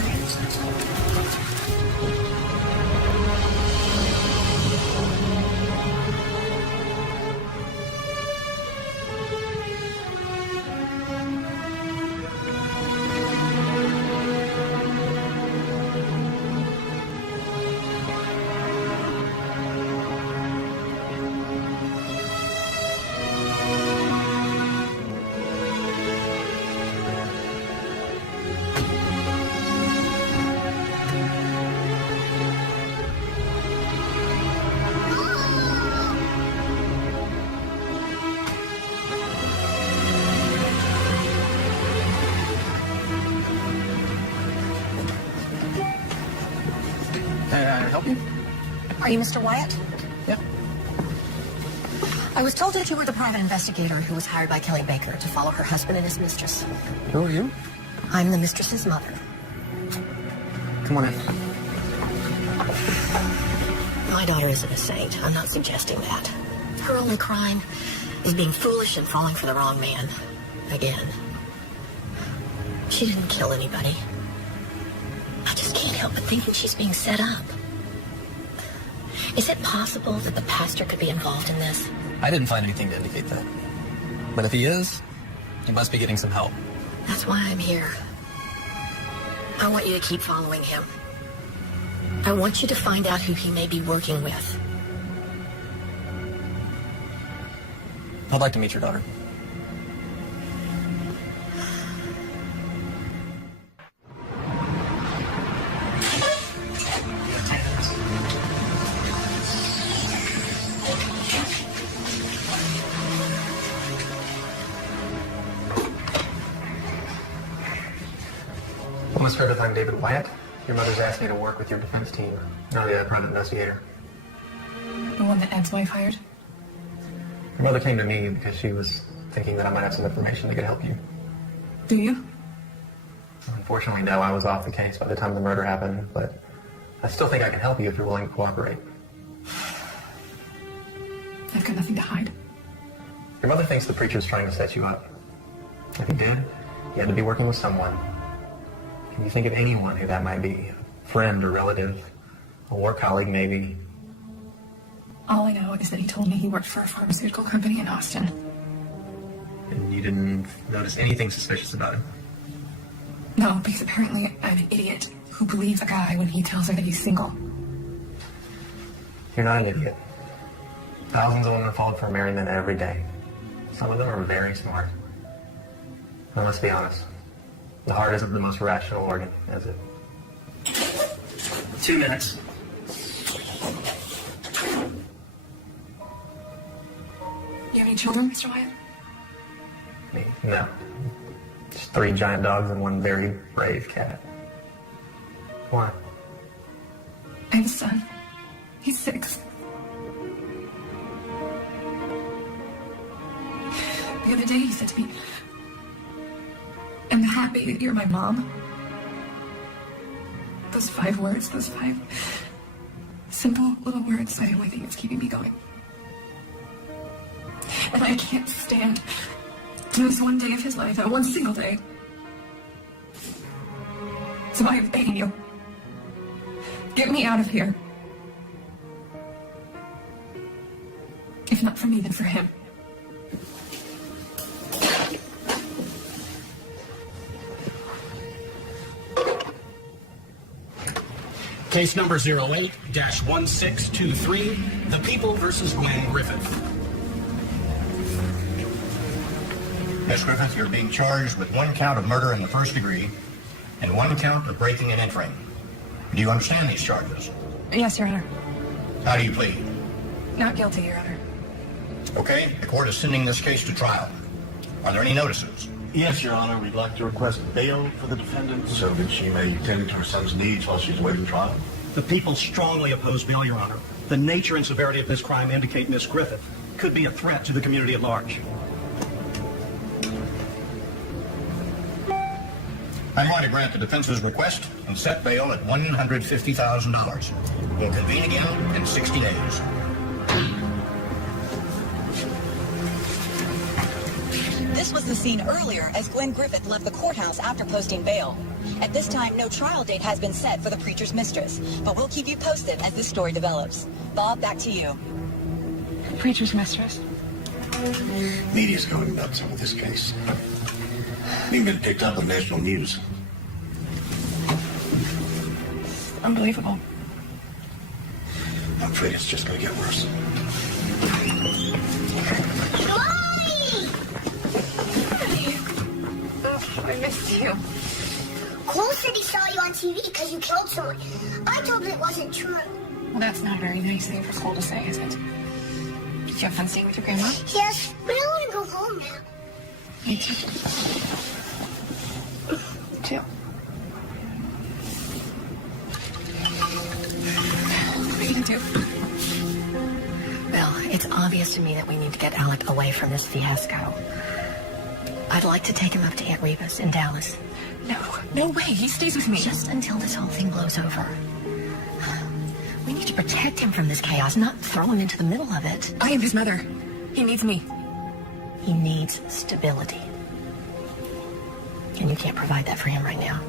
Help you? Are you Mr. Wyatt? Yeah. I was told that you were the private investigator who was hired by Kelly Baker to follow her husband and his mistress. Who are you? I'm the mistress's mother. Come on in. My daughter isn't a saint. I'm not suggesting that. Her only crime is being foolish and falling for the wrong man. Again. She didn't kill anybody. I just can't help but thinking she's being set up. Is it possible that the pastor could be involved in this? I didn't find anything to indicate that. But if he is, he must be getting some help. That's why I'm here. I want you to keep following him. I want you to find out who he may be working with. I'd like to meet your daughter. Miss Griffith, I'm David Wyatt. Your mother's asked me to work with your defense team. No, the private investigator. The one that Ed's wife hired? Your mother came to me because she was thinking that I might have some information that could help you. Do you? Unfortunately, no, I was off the case by the time the murder happened, but I still think I can help you if you're willing to cooperate. I've got nothing to hide. Your mother thinks the preacher's trying to set you up. If he did, he had to be working with someone. Can you think of anyone who that might be? A friend or relative? A work colleague, maybe? All I know is that he told me he worked for a pharmaceutical company in Austin. And you didn't notice anything suspicious about him? No, because apparently I'm an idiot who believes a guy when he tells her that he's single. You're not an idiot. Thousands of women fall for married men every day. Some of them are very smart. But let's be honest. The heart isn't the most rational organ, is it? 2 minutes. You have any children, Mr. Wyatt? Me? No. Just 3 giant dogs and 1 very brave cat. Why? I have a son. He's 6. The other day he said to me, "I'm happy that you're my mom." Those 5 words, those 5 simple little words are the only thing that's keeping me going. And I can't stand to lose one day of his life, not one single day. So I am begging you, get me out of here. If not for me, then for him. Case number 08-1623, The People versus Gwen Griffith. Miss Griffith, you're being charged with 1 count of murder in the first degree and 1 count of breaking and entering. Do you understand these charges? Yes, Your Honor. How do you plead? Not guilty, Your Honor. Okay, the court is sending this case to trial. Are there any notices? Yes, Your Honor. We'd like to request bail for the defendant so that she may tend to her son's needs while she's awaiting trial. The people strongly oppose bail, Your Honor. The nature and severity of this crime indicate Miss Griffith could be a threat to the community at large. I'm going to grant the defense's request and set bail at $150,000. We'll convene again in 60 days. This was the scene earlier as Gwen Griffith left the courthouse after posting bail. At this time, no trial date has been set for the preacher's mistress, but we'll keep you posted as this story develops. Bob, back to you. Preacher's mistress. Media's going nuts over this case. Even been picked up on national news. Unbelievable. I'm afraid it's just going to get worse. I missed you. Cole said he saw you on TV because you killed someone. I told him it wasn't true. Well, that's not a very nice thing for Cole to say, is it? Did you have fun staying with your grandma? Yes, but I want to go home now. Me too. Too. What are you gonna do? Well, it's obvious to me that we need to get Alec away from this fiasco. I'd like to take him up to Aunt Reva's in Dallas. No way. He stays with me. Just until this whole thing blows over. We need to protect him from this chaos, not throw him into the middle of it. I am his mother. He needs me. He needs stability. And you can't provide that for him right now.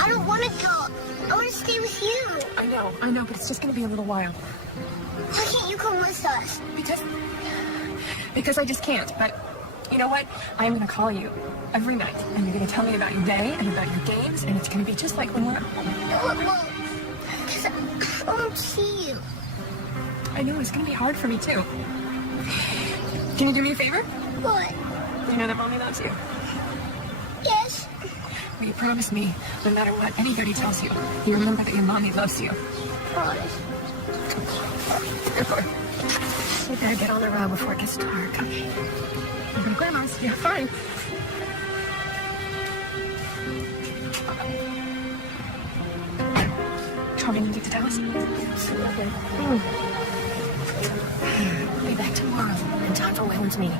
I don't want to go. I want to stay with you. I know, but it's just gonna be a little while. Why can't you come with us? Because I just can't, but you know what? I'm gonna call you every night, and you're gonna tell me about your day and about your games, and it's gonna be just like when we're at home. Well, because I won't see you. I know, it's gonna be hard for me too. Can you do me a favor? What? You know that Mommy loves you. Yes. Will you promise me, no matter what anybody tells you, you remember that your mommy loves you? Promise. Good boy. You better get on the road before it gets dark. We're going to Grandma's. Yeah, fine. Do you want me to take to Dallas? Absolutely. Be back tomorrow in time for Waylon's meeting.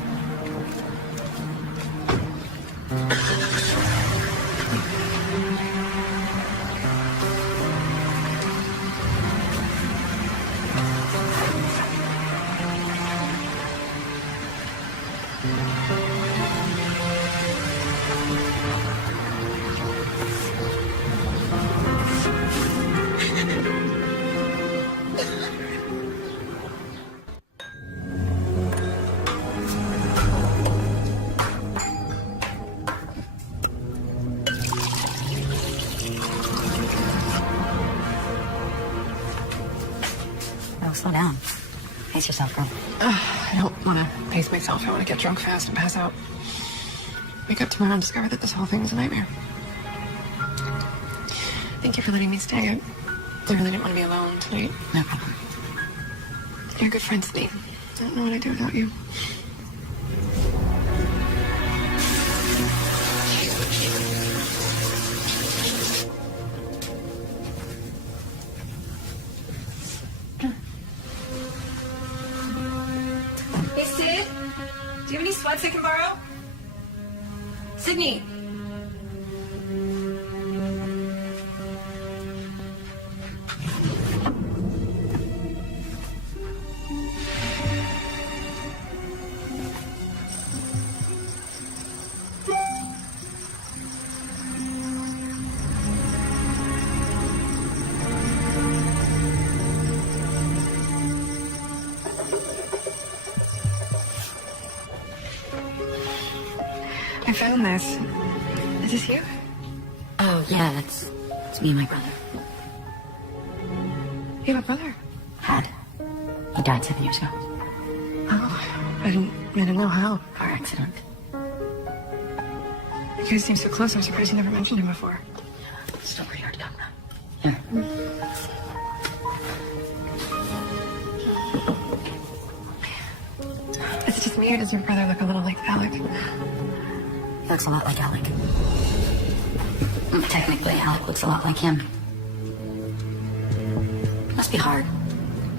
Oh, slow down. Pace yourself, girl. I don't want to pace myself. I want to get drunk fast and pass out. Wake up tomorrow and discover that this whole thing is a nightmare. Thank you for letting me stay. I really didn't want to be alone tonight. No problem. You're a good friend, Sydney. I don't know what I'd do without you. Hey, Sid? Do you have any sweats I can borrow? Sydney! I found this. Is this you? Oh, yeah, it's me and my brother. You have a brother? Had. He died 7 years ago. Oh, I didn't know how. Car accident. You guys seem so close. I'm surprised you never mentioned him before. It's still pretty hard to talk about. Here. Is it just me, or does your brother look a little like Alec? He looks a lot like Alec. Technically, Alec looks a lot like him. Must be hard,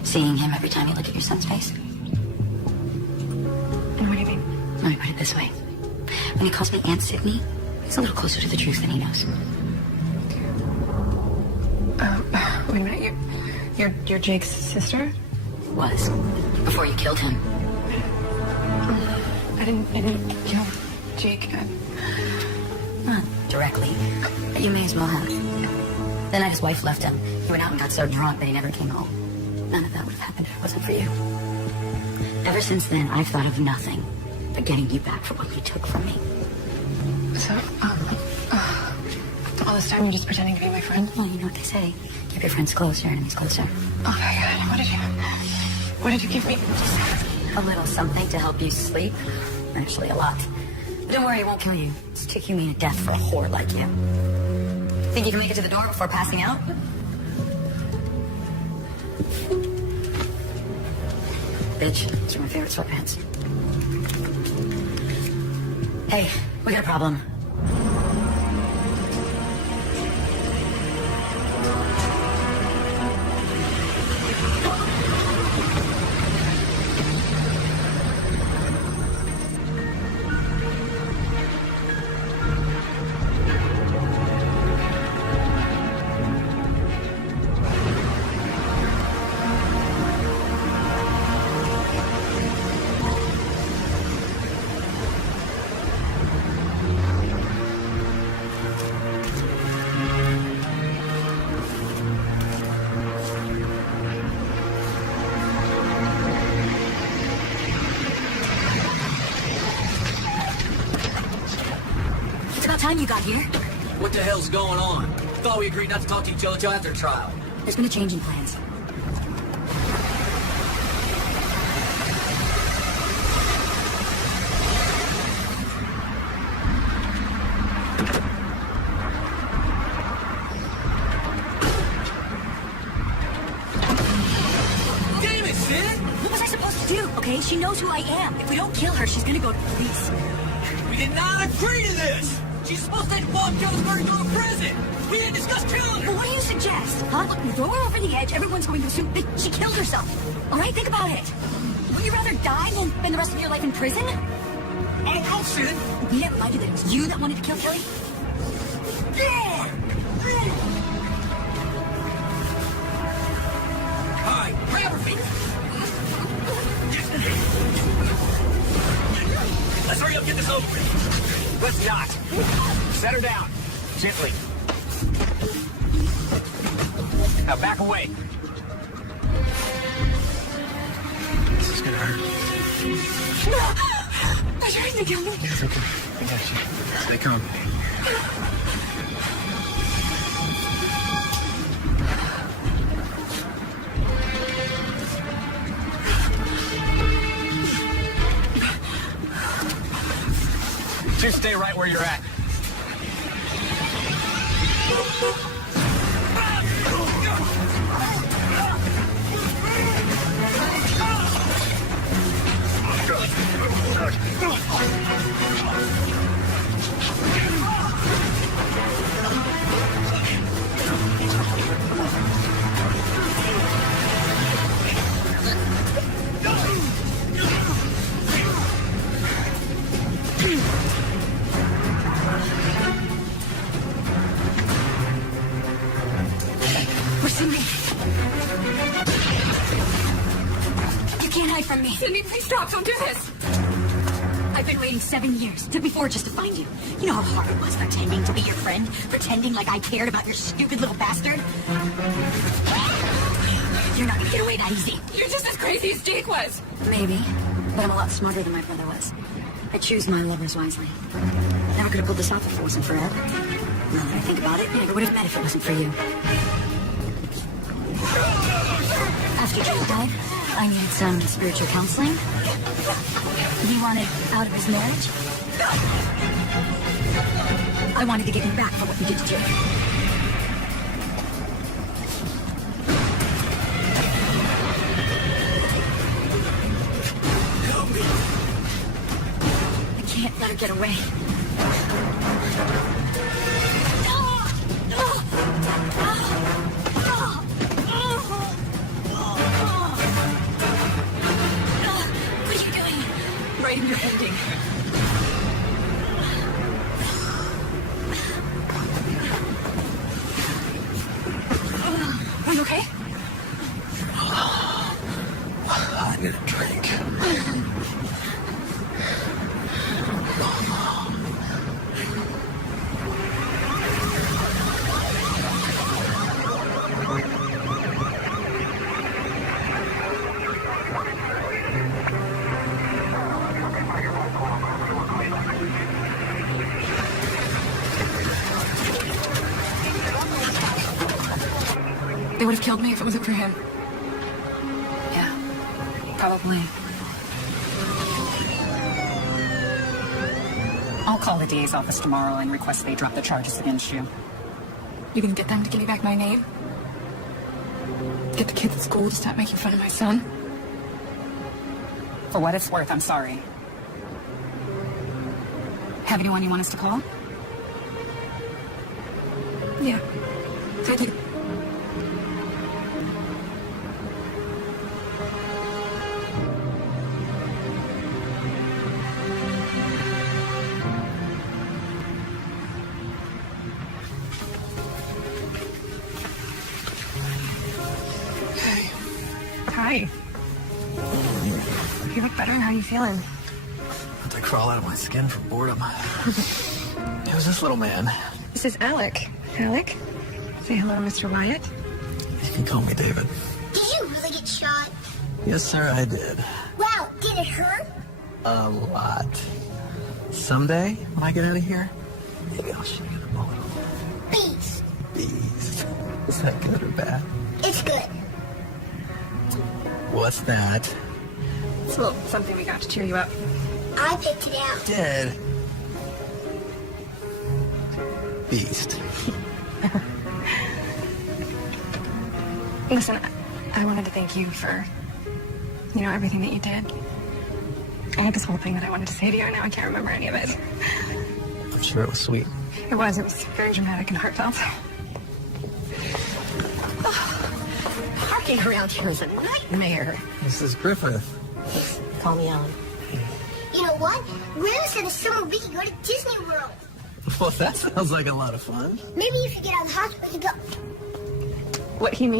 seeing him every time you look at your son's face. And what do you mean? Let me put it this way. When he calls me Aunt Sydney, he's a little closer to the truth than he knows. Wait a minute. You're Jake's sister? Was. Before you killed him. I didn't kill Jake. Not directly. But you may as well have. The night his wife left him, he went out and got so drunk that he never came home. None of that would have happened if it wasn't for you. Ever since then, I've thought of nothing but getting you back for what you took from me. So, all this time you're just pretending to be my friend? Well, you know what they say. Keep your friends close, your enemies closer. Oh my God, what did you give me? Just a little something to help you sleep. Actually, a lot. But don't worry, it won't kill you. It's too humane a death for a whore like you. Think you can make it to the door before passing out? Bitch, these are my favorite sweatpants. Hey, we got a problem. Time you got here. What the hell's going on? Thought we agreed not to talk to each other till after trial. There's been a change in plans. okay? She knows who I am. If we don't kill her, she's gonna go to police. We did not agree to this! She's supposed to walk Jonesburg to a prison! We didn't discuss killing her! Well, what do you suggest? Huh? Look, we throw her over the edge, everyone's going to assume that she killed herself. Alright, think about it. Would you rather die than spend the rest of your life in prison? I don't know, Sid. We never minded that it was you that wanted to kill Kelly? Alright, grab her feet. Let's hurry up, get this over with. Let's not. Set her down. Gently. Now back away. This is gonna hurt. Are you trying to kill me? It's okay. I got you. Stay calm. Just stay right where you're at. Listen to me. You can't hide from me. Sydney, please stop. Don't do this. I've been waiting 7 years. Took me 4 just to find you. You know how hard it was pretending to be your friend? Pretending like I cared about your stupid little bastard? You're not gonna get away that easy. You're just as crazy as Jake was. Maybe, but I'm a lot smarter than my brother was. I choose my lovers wisely. Never could have pulled this off if it wasn't for Ed. Now that I think about it, we never would have met if it wasn't for you. After Jake died, I needed some spiritual counseling. He wanted out of his marriage. I wanted to get him back for what he did to Jake. I can't let her get away. What are you doing? Writing your ending. Are you okay? I need a drink. They would have killed me if it wasn't for him. Yeah, probably. I'll call the DA's office tomorrow and request they drop the charges against you. You can get them to give me back my name? Get the kids at school to stop making fun of my son? For what it's worth, I'm sorry. Have anyone you want us to call? Yeah, I do. Hi. You look better. How are you feeling? Had to crawl out of my skin from boredom. Who's this little man? This is Alec. Alec? Say hello, Mr. Wyatt. You can call me David. Did you really get shot? Yes, sir, I did. Wow, did it hurt? A lot. Someday, when I get out of here, maybe I'll shoot you the bullet. Beast. Beast. Is that good or bad? It's good. What's that? It's a little something we got to cheer you up. I picked it out. Dead. Beast. Listen, I wanted to thank you for, everything that you did. I had this whole thing that I wanted to say to you, and now I can't remember any of it. I'm sure it was sweet. It was very dramatic and heartfelt. Parking around here is a nightmare. Mrs. Griffith. Call me Ellen. You know what? Grandma said this summer we could go to Disney World. Well, that sounds like a lot of fun. Maybe if you get out of the hospital, we could go. What he means.